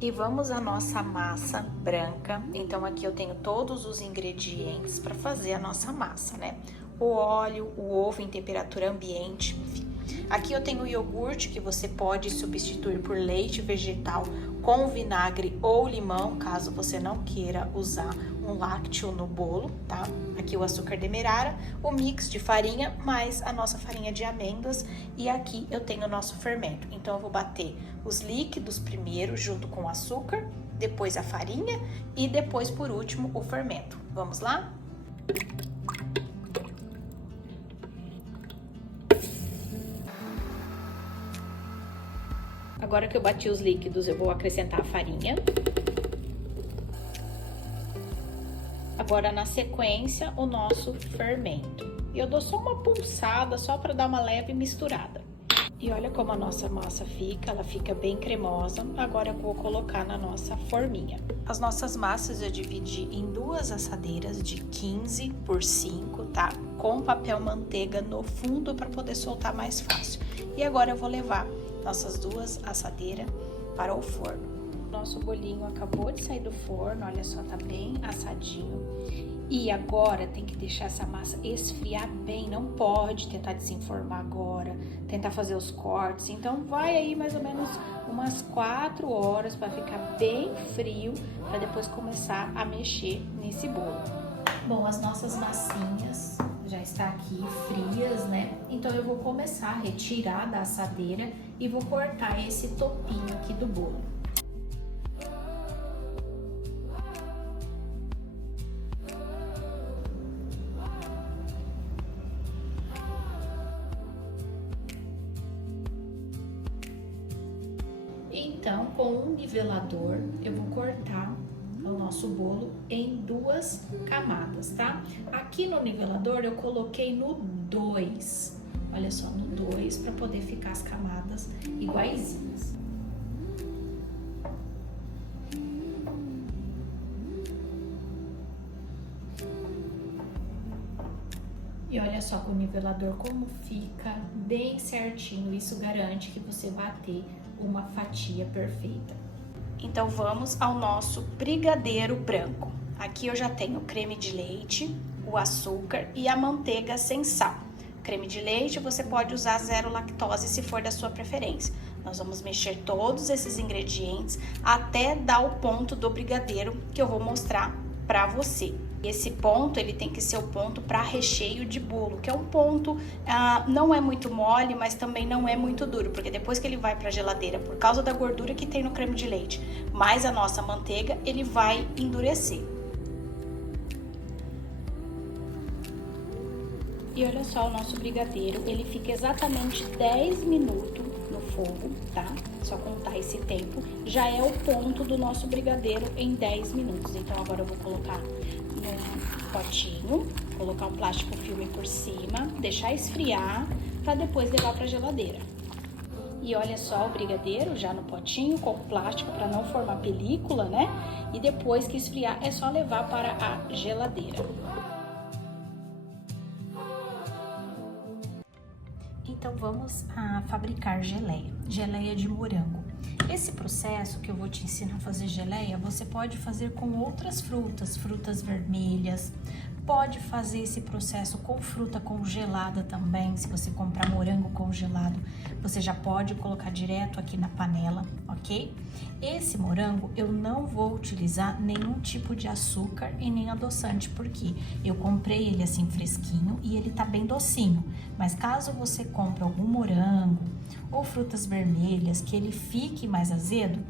E vamos à nossa massa branca. Então aqui eu tenho todos os ingredientes para fazer a nossa massa, né? O óleo, o ovo em temperatura ambiente. Aqui eu tenho o iogurte, que você pode substituir por leite vegetal com vinagre ou limão, caso você não queira usar um lácteo no bolo, tá? Aqui o açúcar demerara, o mix de farinha, mais a nossa farinha de amêndoas, e aqui eu tenho o nosso fermento. Então eu vou bater os líquidos primeiro junto com o açúcar, depois a farinha e depois, por último, o fermento. Vamos lá? Agora que eu bati os líquidos, eu vou acrescentar a farinha. Agora, na sequência, o nosso fermento. E eu dou só uma pulsada, só para dar uma leve misturada. E olha como a nossa massa fica, ela fica bem cremosa. Agora eu vou colocar na nossa forminha. As nossas massas eu dividi em duas assadeiras de 15 por 5, tá? Com papel manteiga no fundo para poder soltar mais fácil. E agora eu vou levar nossas duas assadeiras para o forno. Nosso bolinho acabou de sair do forno, olha só, tá bem assadinho. E agora tem que deixar essa massa esfriar bem, não pode tentar desenformar agora, tentar fazer os cortes. Então vai aí mais ou menos umas 4 horas para ficar bem frio, para depois começar a mexer nesse bolo. Bom, as nossas massinhas já estão aqui frias, né? Então eu vou começar a retirar da assadeira e vou cortar esse topinho aqui do bolo. Então, com um nivelador, eu vou cortar o nosso bolo em 2 camadas, tá? Aqui no nivelador eu coloquei no 2, olha só, no 2, para poder ficar as camadas iguaizinhas. E olha só com o nivelador como fica bem certinho, isso garante que você vai ter uma fatia perfeita. Então vamos ao nosso brigadeiro branco. Aqui eu já tenho o creme de leite, o açúcar e a manteiga sem sal. Creme de leite você pode usar 0 lactose se for da sua preferência. Nós vamos mexer todos esses ingredientes até dar o ponto do brigadeiro que eu vou mostrar para você. Esse ponto, ele tem que ser o ponto para recheio de bolo, que é um ponto, não é muito mole, mas também não é muito duro, porque depois que ele vai para a geladeira, por causa da gordura que tem no creme de leite, mais a nossa manteiga, ele vai endurecer. E olha só o nosso brigadeiro, ele fica exatamente 10 minutos no fogo, tá? Só contar esse tempo, já é o ponto do nosso brigadeiro em 10 minutos. Então agora eu vou colocar no potinho, colocar um plástico filme por cima, deixar esfriar para depois levar para a geladeira. E olha só o brigadeiro já no potinho com plástico para não formar película, né? E depois que esfriar é só levar para a geladeira. Então vamos a fabricar geleia de morango. Esse processo que eu vou te ensinar a fazer geleia, você pode fazer com outras frutas vermelhas, pode fazer esse processo com fruta congelada também. Se você comprar morango congelado, você já pode colocar direto aqui na panela, ok? Esse morango eu não vou utilizar nenhum tipo de açúcar e nem adoçante, porque eu comprei ele assim fresquinho e ele tá bem docinho. Mas caso você compre algum morango ou frutas vermelhas que ele fique mais azedo,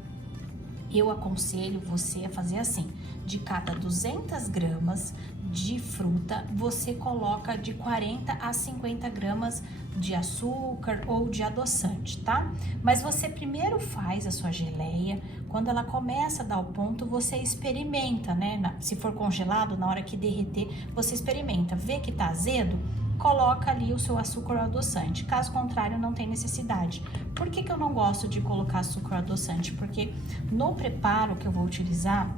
eu aconselho você a fazer assim: de cada 200 gramas de fruta, você coloca de 40 a 50 gramas de açúcar ou de adoçante, tá? Mas você primeiro faz a sua geleia, quando ela começa a dar o ponto, você experimenta, né? Se for congelado, na hora que derreter, você experimenta, vê que tá azedo, coloca ali o seu açúcar ou adoçante. Caso contrário, não tem necessidade. Por que eu não gosto de colocar açúcar ou adoçante? Porque no preparo que eu vou utilizar,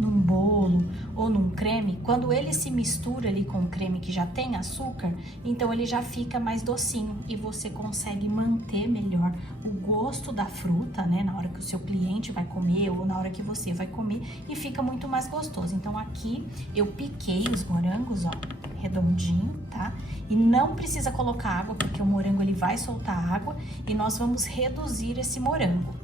num bolo ou num creme, quando ele se mistura ali com o creme que já tem açúcar, então ele já fica mais docinho e você consegue manter melhor o gosto da fruta, né, na hora que o seu cliente vai comer ou na hora que você vai comer, e fica muito mais gostoso. Então aqui eu piquei os morangos, ó, redondinho, tá? E não precisa colocar água, porque o morango ele vai soltar água e nós vamos reduzir esse morango.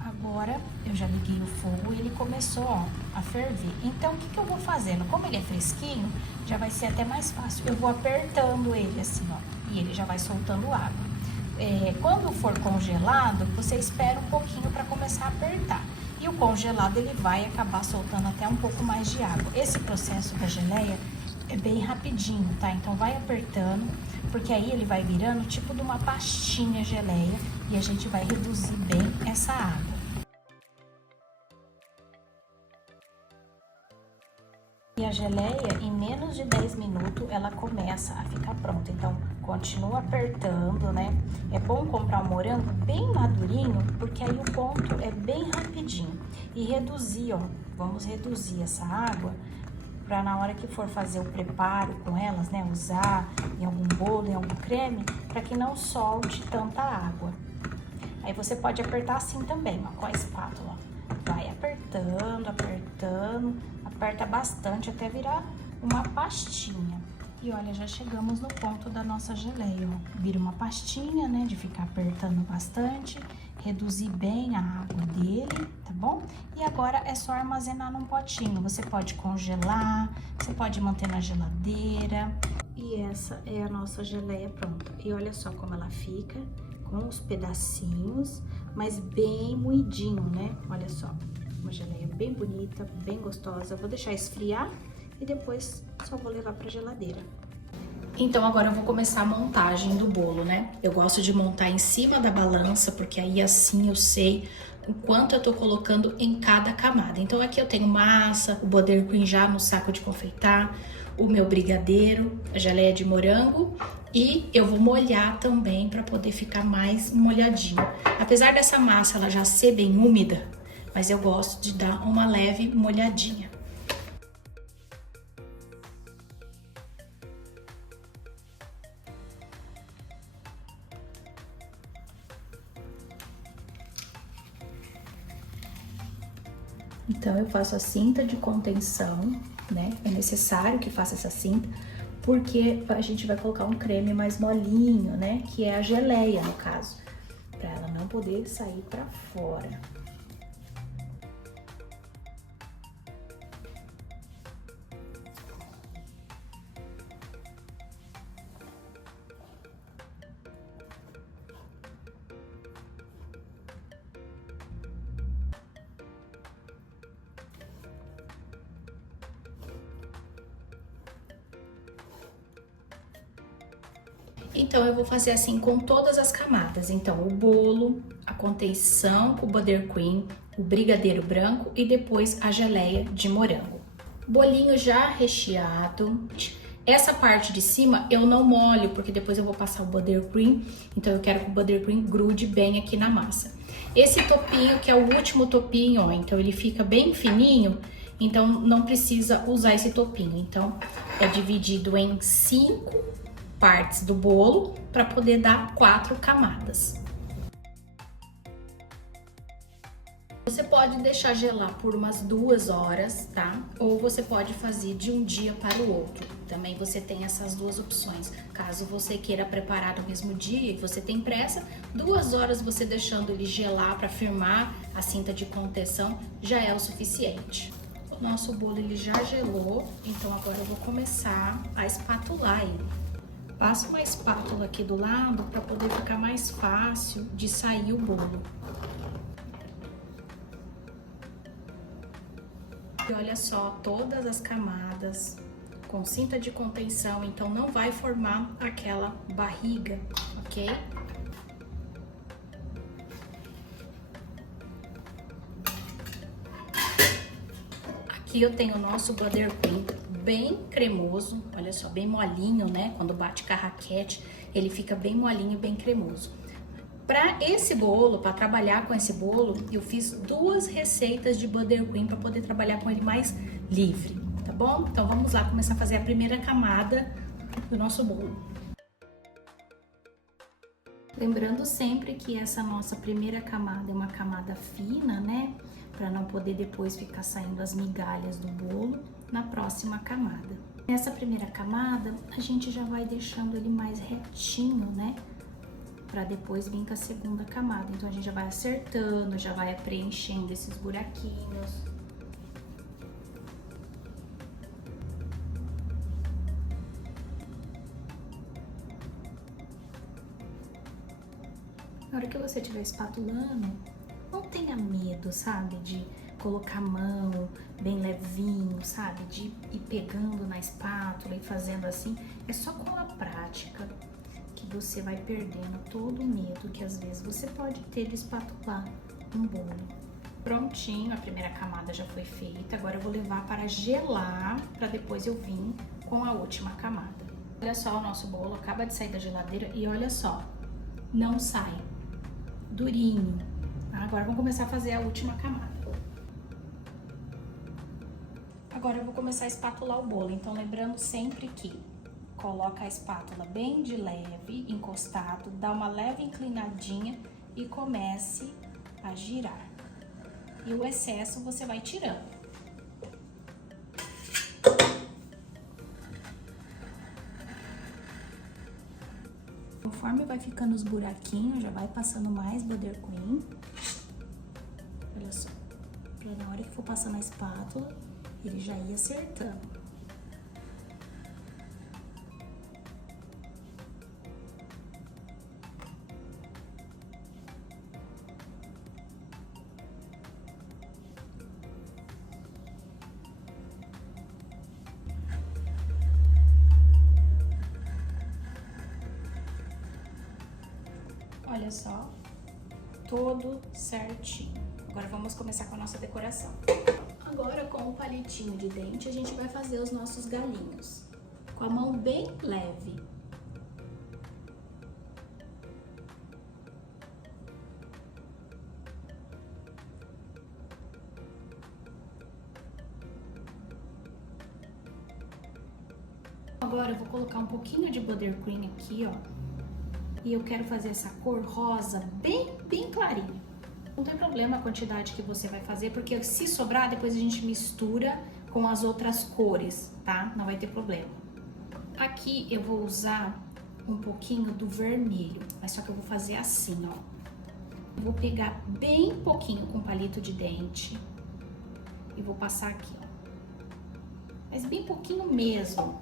Agora eu já liguei o fogo e ele começou, ó, a ferver. Então o que eu vou fazendo? Como ele é fresquinho, já vai ser até mais fácil. Eu vou apertando ele assim, ó, e ele já vai soltando água. Quando for congelado, você espera um pouquinho para começar a apertar. E o congelado ele vai acabar soltando até um pouco mais de água. Esse processo da geleia é bem rapidinho, tá? Então vai apertando, porque aí ele vai virando tipo de uma pastinha geleia e a gente vai reduzir bem essa água. E a geleia, em menos de 10 minutos, ela começa a ficar pronta. Então, continua apertando, né? É bom comprar um morango bem madurinho, porque aí o ponto é bem rapidinho. E reduzir, ó, vamos reduzir essa água para na hora que for fazer o preparo com elas, né? Usar em algum bolo, em algum creme, para que não solte tanta água. Aí você pode apertar assim também, ó, com a espátula. Vai apertando, apertando, aperta bastante até virar uma pastinha. E olha, já chegamos no ponto da nossa geleia, ó. Vira uma pastinha, né, de ficar apertando bastante, reduzir bem a água dele, tá bom? E agora é só armazenar num potinho. Você pode congelar, você pode manter na geladeira. E essa é a nossa geleia pronta. E olha só como ela fica, com os pedacinhos, mas bem moidinho, né? Olha só, uma geleia bem bonita, bem gostosa. Eu vou deixar esfriar e depois só vou levar pra geladeira. Então agora eu vou começar a montagem do bolo, né? Eu gosto de montar em cima da balança, porque aí assim eu sei o quanto eu tô colocando em cada camada. Então aqui eu tenho massa, o buttercream já no saco de confeitar, o meu brigadeiro, a geleia de morango, e eu vou molhar também para poder ficar mais molhadinho. Apesar dessa massa ela já ser bem úmida, mas eu gosto de dar uma leve molhadinha. Então eu faço a cinta de contenção, né? É necessário que faça essa cinta, porque a gente vai colocar um creme mais molinho, né? Que é a geleia, no caso, para ela não poder sair para fora. Então, eu vou fazer assim com todas as camadas. Então, o bolo, a contenção, o buttercream, o brigadeiro branco e depois a geleia de morango. Bolinho já recheado. Essa parte de cima eu não molho, porque depois eu vou passar o buttercream. Então, eu quero que o buttercream grude bem aqui na massa. Esse topinho, que é o último topinho, ó, então ele fica bem fininho. Então, não precisa usar esse topinho. Então, é dividido em 5 partes do bolo para poder dar 4 camadas. Você pode deixar gelar por umas 2 horas, tá? Ou você pode fazer de um dia para o outro. Também você tem essas duas opções. Caso você queira preparar no mesmo dia e você tem pressa, 2 horas você deixando ele gelar para firmar a cinta de contenção já é o suficiente. O nosso bolo ele já gelou, então agora eu vou começar a espatular ele. Passa uma espátula aqui do lado para poder ficar mais fácil de sair o bolo. E olha só, todas as camadas com cinta de contenção, então não vai formar aquela barriga, ok? Aqui eu tenho o nosso buttercream bem cremoso, olha só, bem molinho, né? Quando bate com a raquete, ele fica bem molinho e bem cremoso. Para esse bolo, para trabalhar com esse bolo, eu fiz 2 receitas de buttercream para poder trabalhar com ele mais livre, tá bom? Então vamos lá começar a fazer a primeira camada do nosso bolo. Lembrando sempre que essa nossa primeira camada é uma camada fina, né? Para não poder depois ficar saindo as migalhas do bolo na próxima camada. Nessa primeira camada, a gente já vai deixando ele mais retinho, né? Para depois vir com a segunda camada. Então a gente já vai acertando, já vai preenchendo esses buraquinhos. Na hora que você estiver espatulando, não tenha medo, sabe? De colocar a mão bem levinho, sabe? De ir pegando na espátula e fazendo assim. É só com a prática que você vai perdendo todo o medo que às vezes você pode ter de espatular um bolo. Prontinho, a primeira camada já foi feita. Agora eu vou levar para gelar, para depois eu vir com a última camada. Olha só, o nosso bolo acaba de sair da geladeira e olha só, não sai, durinho. Agora vamos começar a fazer a última camada. Agora eu vou começar a espatular o bolo, então lembrando sempre que coloca a espátula bem de leve, encostado, dá uma leve inclinadinha e comece a girar. E o excesso você vai tirando. Conforme vai ficando os buraquinhos, já vai passando mais buttercream. Olha só, pra na hora que for passando a espátula, ele já ia acertando. Olha só, todo certinho. Agora vamos começar com a nossa decoração. Agora com o palitinho de dente a gente vai fazer os nossos galinhos. Com a mão bem leve. Agora eu vou colocar um pouquinho de buttercream aqui, ó. E eu quero fazer essa cor rosa bem clarinha. Não tem problema a quantidade que você vai fazer, porque se sobrar, depois a gente mistura com as outras cores, tá? Não vai ter problema. Aqui eu vou usar um pouquinho do vermelho, mas só que eu vou fazer assim, ó. Eu vou pegar bem pouquinho com palito de dente e vou passar aqui, ó. Mas bem pouquinho mesmo.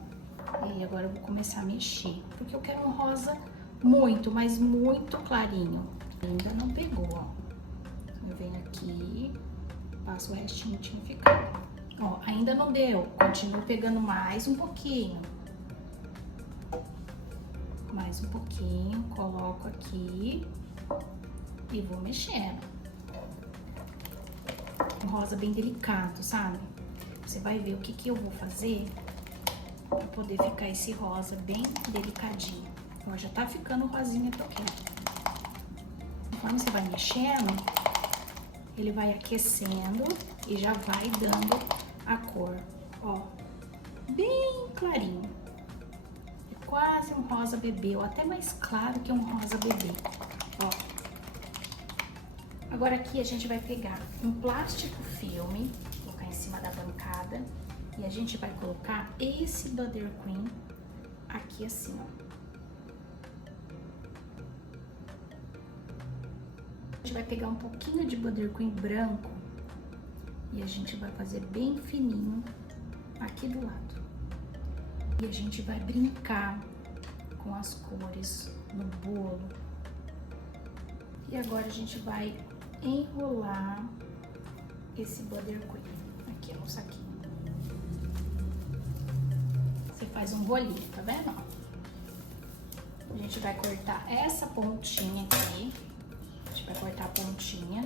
E agora eu vou começar a mexer, porque eu quero um rosa muito, mas muito clarinho. Ainda não pegou, ó. Eu venho aqui, passo o restinho tinha ficado. Ó, ainda não deu. Continuo pegando mais um pouquinho. Mais um pouquinho, coloco aqui e vou mexendo. Um rosa bem delicado, sabe? Você vai ver o que eu vou fazer pra poder ficar esse rosa bem delicadinho. Ó, já tá ficando rosinha que eu quero. Conforme você vai mexendo, ele vai aquecendo e já vai dando a cor, ó, bem clarinho. É quase um rosa bebê, ou até mais claro que um rosa bebê, ó. Agora aqui a gente vai pegar um plástico filme, colocar em cima da bancada, e a gente vai colocar esse buttercream aqui assim, ó. A gente vai pegar um pouquinho de buttercream branco e a gente vai fazer bem fininho aqui do lado. E a gente vai brincar com as cores no bolo. E agora a gente vai enrolar esse buttercream aqui no saquinho. Você faz um bolinho, tá vendo? A gente vai cortar essa pontinha aqui. A gente vai cortar a pontinha.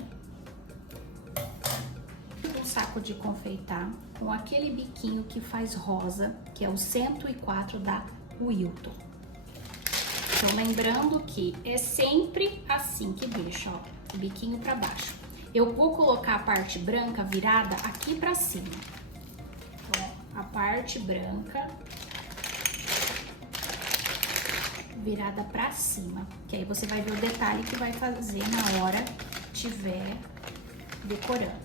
Um saco de confeitar com aquele biquinho que faz rosa, que é o 104 da Wilton. Então, lembrando que é sempre assim que deixa, ó, o biquinho pra baixo. Eu vou colocar a parte branca virada aqui pra cima. Então, a parte branca virada pra cima, que aí você vai ver o detalhe que vai fazer na hora que estiver decorando.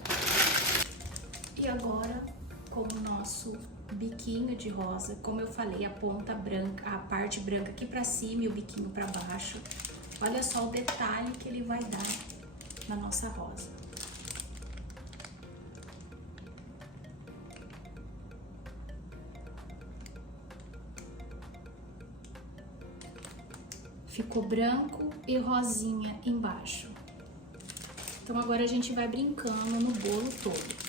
E agora, com o nosso biquinho de rosa, como eu falei, a ponta branca, a parte branca aqui pra cima e o biquinho pra baixo. Olha só o detalhe que ele vai dar na nossa rosa. Ficou branco e rosinha embaixo. Então agora a gente vai brincando no bolo todo.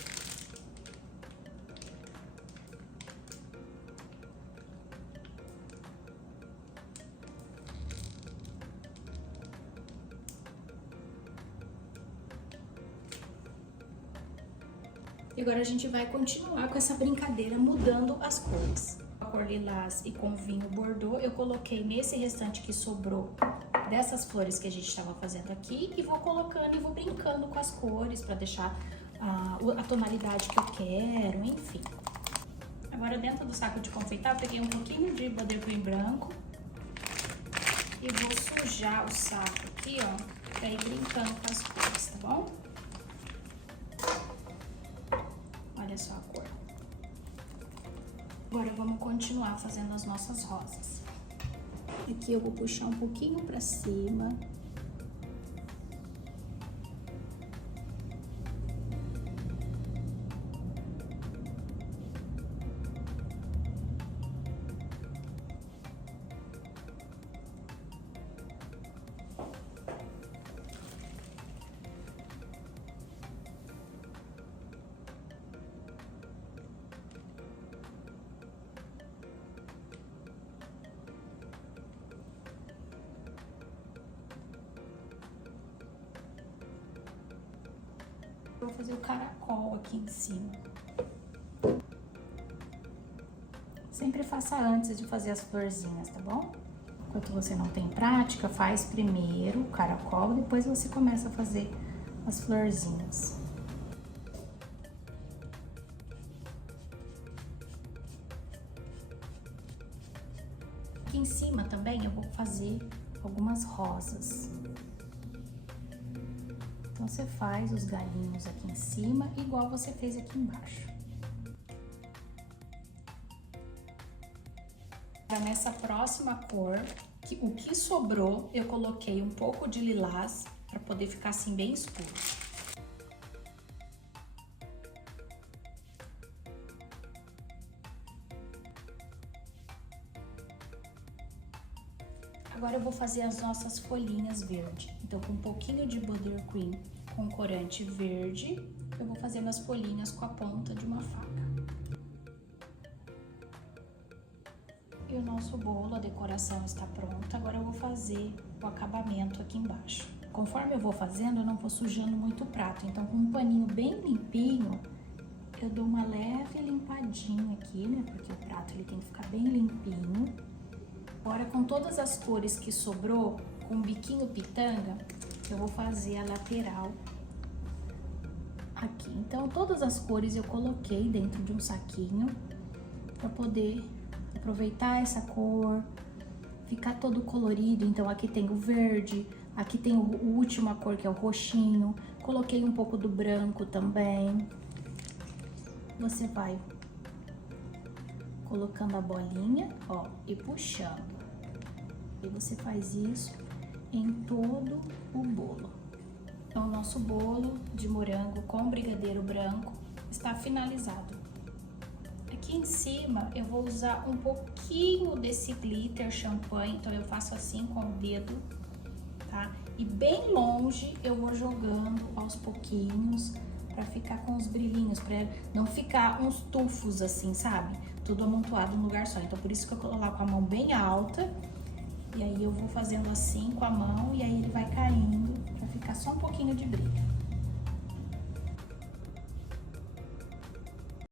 E agora a gente vai continuar com essa brincadeira mudando as cores. A cor lilás e com vinho bordô, eu coloquei nesse restante que sobrou dessas flores que a gente estava fazendo aqui e vou colocando e vou brincando com as cores para deixar a tonalidade que eu quero, enfim. Agora dentro do saco de confeitar eu peguei um pouquinho de buttercream branco e vou sujar o saco aqui, ó, para ir brincando com as cores, tá bom? Olha só a cor. Agora vamos continuar fazendo as nossas rosas. Aqui eu vou puxar um pouquinho pra cima. Vou fazer o caracol aqui em cima. Sempre faça antes de fazer as florzinhas, tá bom? Enquanto você não tem prática, faz primeiro o caracol, depois você começa a fazer as florzinhas. Aqui em cima também eu vou fazer algumas rosas. Então, você faz os galinhos aqui em cima, igual você fez aqui embaixo. Nessa próxima cor, o que sobrou, eu coloquei um pouco de lilás, para poder ficar assim bem escuro. Agora eu vou fazer as nossas folhinhas verde. Então, com um pouquinho de buttercream com corante verde, eu vou fazendo as folhinhas com a ponta de uma faca. E o nosso bolo, a decoração está pronta. Agora eu vou fazer o acabamento aqui embaixo. Conforme eu vou fazendo, eu não vou sujando muito o prato. Então, com um paninho bem limpinho, eu dou uma leve limpadinha aqui, né? Porque o prato ele tem que ficar bem limpinho. Agora, com todas as cores que sobrou, com o biquinho pitanga, eu vou fazer a lateral aqui. Então, todas as cores eu coloquei dentro de um saquinho para poder aproveitar essa cor, ficar todo colorido. Então, aqui tem o verde, aqui tem o última cor que é o roxinho. Coloquei um pouco do branco também. Você vai colocando a bolinha, ó, e puxando. E você faz isso em todo o bolo. Então, o nosso bolo de morango com brigadeiro branco está finalizado. Aqui em cima, eu vou usar um pouquinho desse glitter champanhe, então eu faço assim com o dedo, tá? E bem longe eu vou jogando aos pouquinhos para ficar com os brilhinhos, para não ficar uns tufos assim, sabe? Tudo amontoado num lugar só. Então, por isso que eu coloco a mão bem alta. E aí eu vou fazendo assim com a mão e aí ele vai caindo pra ficar só um pouquinho de brilho.